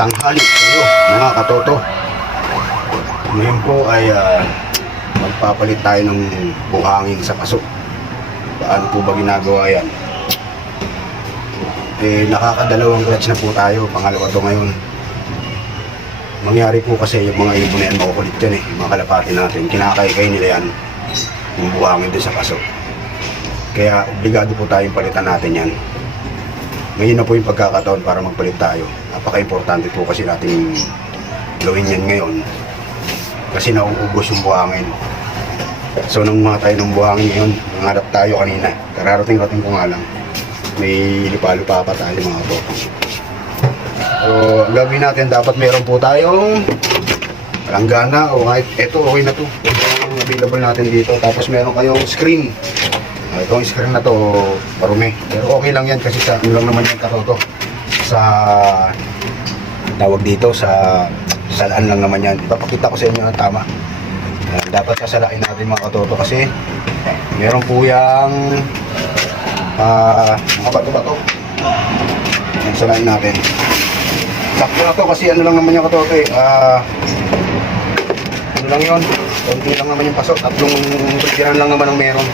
tanghali kayo, mga katoto. Ngayon po ay ah, magpapalit tayo ng buhangin sa paso. Paano po ba ginagawa yan? Eh, nakakadalawang clutch na po tayo. Pangalawa to ngayon. Mangyari po kasi yung mga ibon na yan, makukulit yan eh. Yung mga kalapati natin, kinakaykay nila yan. Yung buhangin din sa paso. Kaya obligado po tayong palitan natin yan. Ngayon na po yung pagkakataon para magpalit tayo. Napaka-importante po kasi natin gawin yan ngayon. Kasi nauubos yung buhangin. So nung mga tayo ng buhangin ngayon, nangarap tayo kanina. Kararating-rating ko nga lang. May lupa-lupa pa tayo mga to. So ang gagawin natin, dapat meron po tayong langgana o kahit eto okay na to. Ito available natin dito. Tapos meron kayong screen. Uh, itong screen na to, marumi. Pero okay lang yan kasi sa ano lang naman yung katoto. Sa tawag dito sa salaan lang naman yan. Ipapakita ko sa inyo ang tama. Yan, dapat sasalain natin mga katoto kasi meron po yung ah, mga bato-bato. Salain natin. Sakto na to kasi ano lang naman yung katoto eh. Ah, ano lang yun? Konti lang naman yung paso. Tatlong pagkiran lang naman ang meron.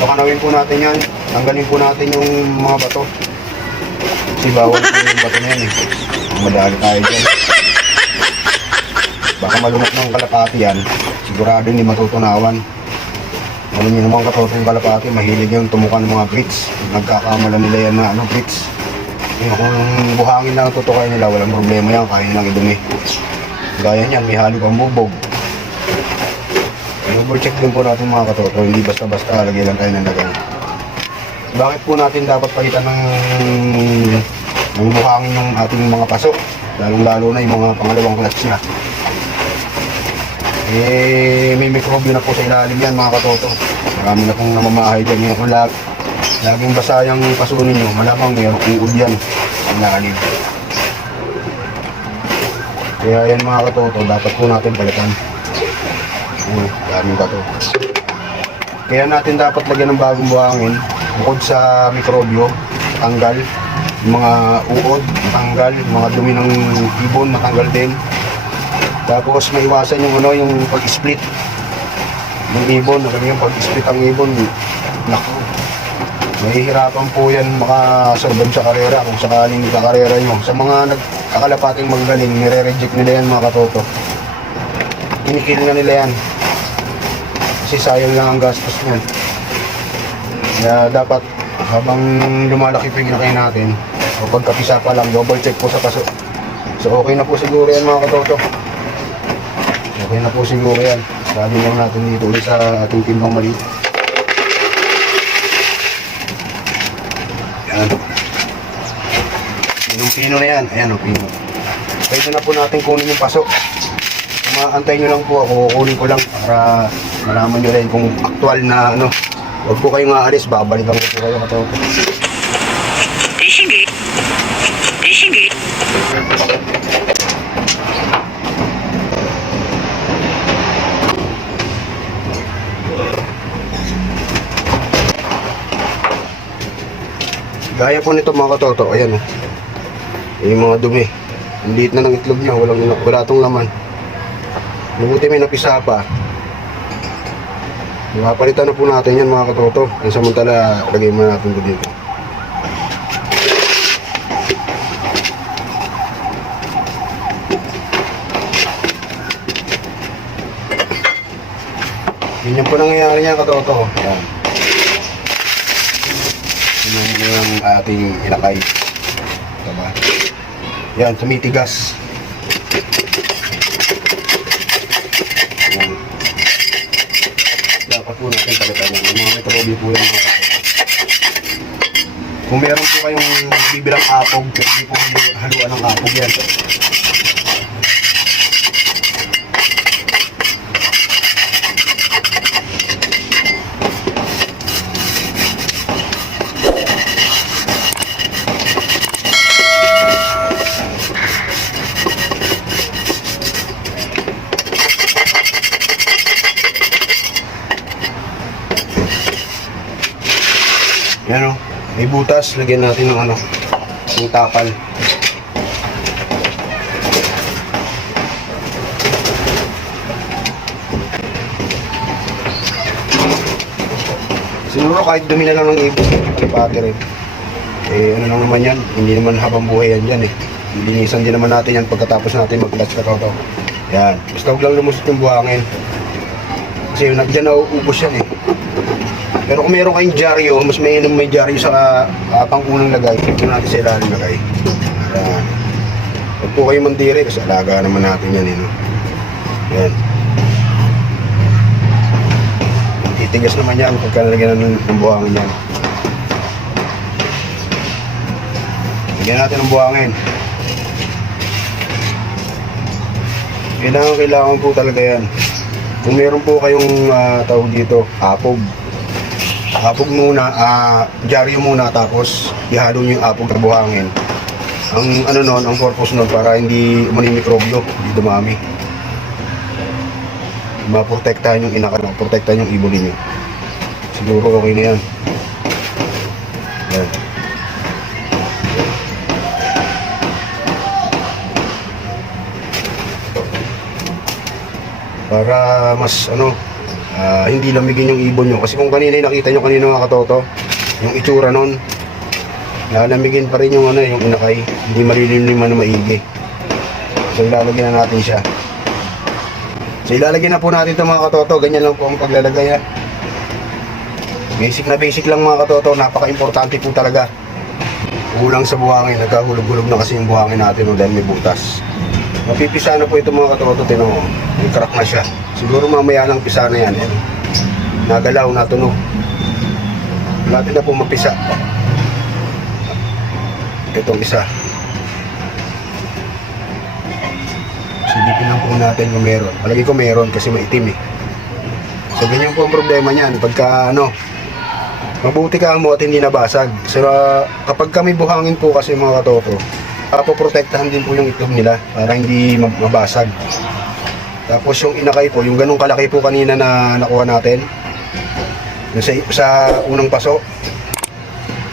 So kanawin po natin yan. Tanggalin po natin yung mga bato. Kasi bawal po yung bato na yan eh. Madali tayo dyan. Baka malunok ng kalapati yan. Sigurado hindi matutunawan. Alam niyo naman katotong kalapati, mahilig yung tumukan ng mga grits. Nagkakamala nila yan na ano, grits. Yung kung buhangin ang tutukay nila, walang problema yan, kaya nang idumi. Gaya niyan, may halo pang bubog. Double check din po natin mga katoto, hindi basta-basta lagay lang tayo ng lagay. Bakit po natin dapat palitan ng, ng buhangin ng ating mga pasok? Lalong-lalo na yung mga pangalawang clutch niya. Eh, may mikrobyo na po sa ilalim yan mga katoto. Marami na pong namamahay dyan. Yung kung lag, laging basa yung paso ninyo, malamang mayroong uod yan sa ilalim. Kaya yan mga katoto, dapat po natin palitan. Uy, daming bato. Kaya natin dapat lagyan ng bagong buhangin bukod sa mikrobyo, tanggal, mga uod, matanggal, yung mga dumi ng ibon, matanggal din. Tapos maiwasan yung ano, yung pag-split ng ibon, ano yung pag-split ang ibon, naku. Mahihirapan po yan makasurvive sa karera kung sakaling kakarera nyo. Sa mga nagkakalapating magaling, nire-reject nila yan mga katoto. Kinikil na nila yan. Kasi sayang lang ang gastos mo. Kaya dapat habang lumalaki pa yung kinakain natin, o pagkapisa pa lang, double check po sa paso. So okay na po siguro yan mga katoto. Okay na po siguro yan. Sabi lang natin dito ulit sa ating timbang maliit. Yan. Pinong-pino na yan. Ayan o, pino. Pwede na po natin kunin yung paso. Maantay nyo lang po ako, kukunin ko lang para malaman nyo rin kung aktual na ano. Huwag po kayong aalis, babalikan ko po kayo katoto. Eh, sige. Sige. Gaya po nito mga katoto, ayan o. Yung mga dumi. Ang liit na ng itlog niya, walang, wala tong laman. Mabuti may napisa pa. Mapalitan na po natin yan mga katoto. Ang samantala, lagay muna natin ito dito. Yun yung po nangyayari niya katoto. Ayan. Yun yung, ating ilakay. Diba? Yan, tumitigas. Yan. Po natin palitan. Yung mga metrobi po yan. mga. Kung meron po kayong bibilang apog, pwede po haluan ng apog yan. Yan o. May butas. Lagyan natin ng ano. Ng tapal. Siguro kahit dumi na lang ng ibon. Kalipate rin. Eh ano lang naman yan. Hindi naman habang buhay yan dyan eh. Linisan din naman natin yan pagkatapos natin mag-clutch ka to. Yan. Basta huwag lang lumusot yung buhangin. Kasi yun, dyan nauubos yan eh. Pero kung meron kayong dyaryo, mas may may dyaryo sa uh, pangunang lagay, ito natin sa ilalim lagay. Yan. Huwag po kayo mandiri kasi alaga naman natin yan eh. No? Yan. Titigas naman yan pagka nalagyan ng, ng buhangin yan. Lagyan natin ng buhangin. Kailangan, kailangan po talaga yan. Kung meron po kayong ah, tawag dito, apog. Apog muna, ah, dyaryo muna tapos ihalo nyo yung apog ng buhangin. Ang ano nun, ang purpose nun para hindi manimikrobyo, hindi dumami. Maprotektahan yung inaka, maprotektahan yung ibon ninyo. Siguro okay na yan. Yan. para mas ano ah, hindi lamigin yung ibon nyo. Kasi kung kanina nakita nyo kanina mga katoto yung itsura nun lalamigin pa rin yung ano yung inakay. Hindi malilimliman na maigi. So ilalagyan na natin siya. So ilalagyan na po natin ito mga katoto. Ganyan lang po ang paglalagay ha? Basic na basic lang mga katoto. Napaka importante po talaga. Kulang sa buhangin. Nagkahulog-hulog na kasi yung buhangin natin no, dahil may butas Mapipisa na po ito mga katoto, tinan mo. May crack na siya. Siguro mamaya lang pisa na yan. Eh. Nagalaw, natunog. Natin na po mapisa. Itong isa. Silipin lang po natin kung meron. Palagi ko meron kasi maitim eh. So ganyan po ang problema niyan. Pagka ano, mabuti ka mo at hindi nabasag. So uh, kapag kami buhangin po kasi mga katoto, uh, poprotektahan din po yung itlog nila para hindi mab- mabasag. Tapos yung inakay po, yung ganong kalaki po kanina na nakuha natin, yung sa, sa unang paso,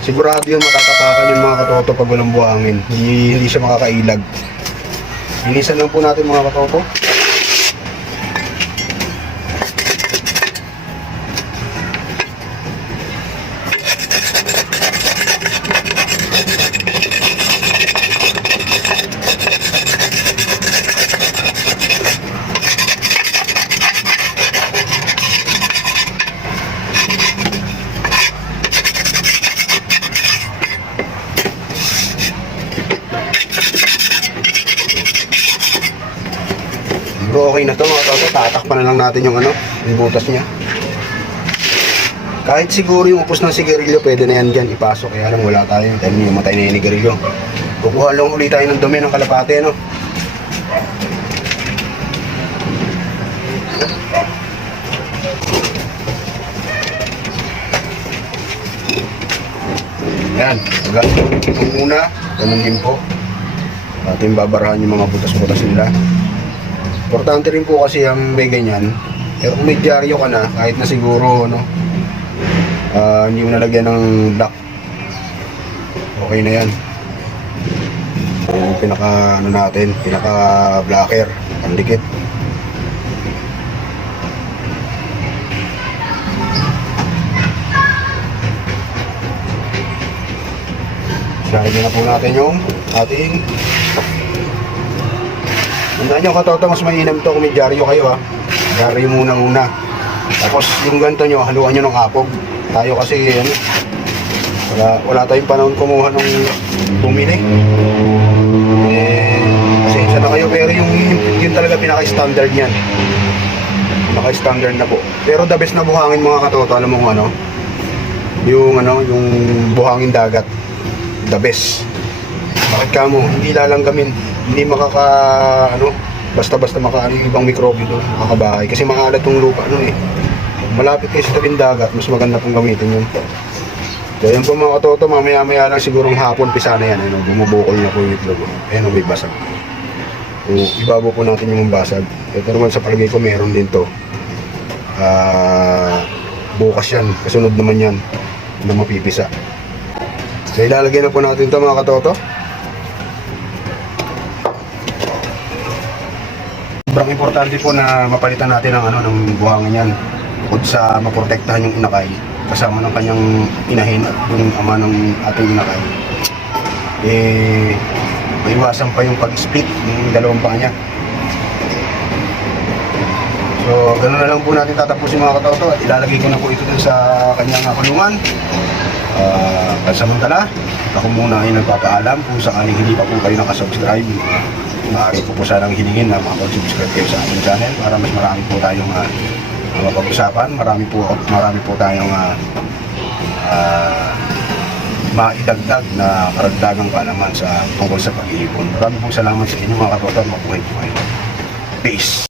sigurado yung matatapakan yung mga katoto pag walang buhangin. Hindi, hindi siya makakailag. Linisan lang po natin mga katoto. Okay na to mga katoto. Tatakpan na lang natin yung ano, yung butas niya. Kahit siguro yung upos ng sigarilyo, pwede na yan dyan ipasok. Kaya lang wala tayo. Dahil may matay na yung sigarilyo. Kukuha lang ulit tayo ng dumi ng kalapate, no? Yan. Ang una, ganun din po. Ating babarahan yung mga butas-butas nila. Importante rin po kasi ang may ganyan. Pero kung may ka na, kahit na siguro, ano, ah, hindi mo nalagyan ng black, okay na yan. Yung pinaka, ano natin, pinaka blacker, pandikit. Lalagyan na po natin yung ating Tandaan nyo katoto, mas mainam to kung may dyaryo kayo ha. Dyaryo muna una. Tapos yung ganito nyo, haluan nyo ng apog. Tayo kasi ano, wala, wala tayong panahon kumuha ng bumili. Eh, pasensya na kayo, pero yung, yung, yun talaga pinaka-standard niyan. Pinaka-standard na po. Pero the best na buhangin mga katoto, alam mo kung ano? Yung ano, yung buhangin dagat. The best. Bakit ka mo? Hindi lalanggamin. Hindi makaka, ano, basta-basta makaano yung ibang mikrobyo doon, makakabahay. Kasi maalat yung lupa nun eh. Malapit kayo sa tabing dagat, mas maganda pong gamitin yun. So yan po mga katoto, mamaya-maya lang sigurong hapon pisa na yan. Ano, bumubukol na po yung itlog. Ayan, may basag. So, ibabo po natin yung basag. Ito naman sa palagay ko, meron din to. Ah, bukas yan. Kasunod naman yan na mapipisa. So ilalagay na po natin to mga katoto. Sobrang importante po na mapalitan natin ang ano ng buhangin yan. Bukod sa maprotektahan yung inakay, kasama ng kanyang inahin at yung ama ng ating inakay, eh, maiwasan pa yung pag-split ng dalawang paa niya. So, ganun na lang po natin tatapusin mga katoto at ilalagay ko na po ito dun sa kanyang kulungan. Uh, pansamantala, ako muna ay nagpapaalam kung sakaling hindi pa po kayo nakasubscribe. Maaari ko po sanang hilingin na makapag-subscribe kayo sa ating channel para mas marami po tayong uh, mapag-usapan. Marami po, marami po tayong uh, uh, maidagdag na karagdagang kaalaman sa tungkol sa pag-iipon. Marami po salamat sa inyo mga katoto. Mabuhay po kayo. Peace.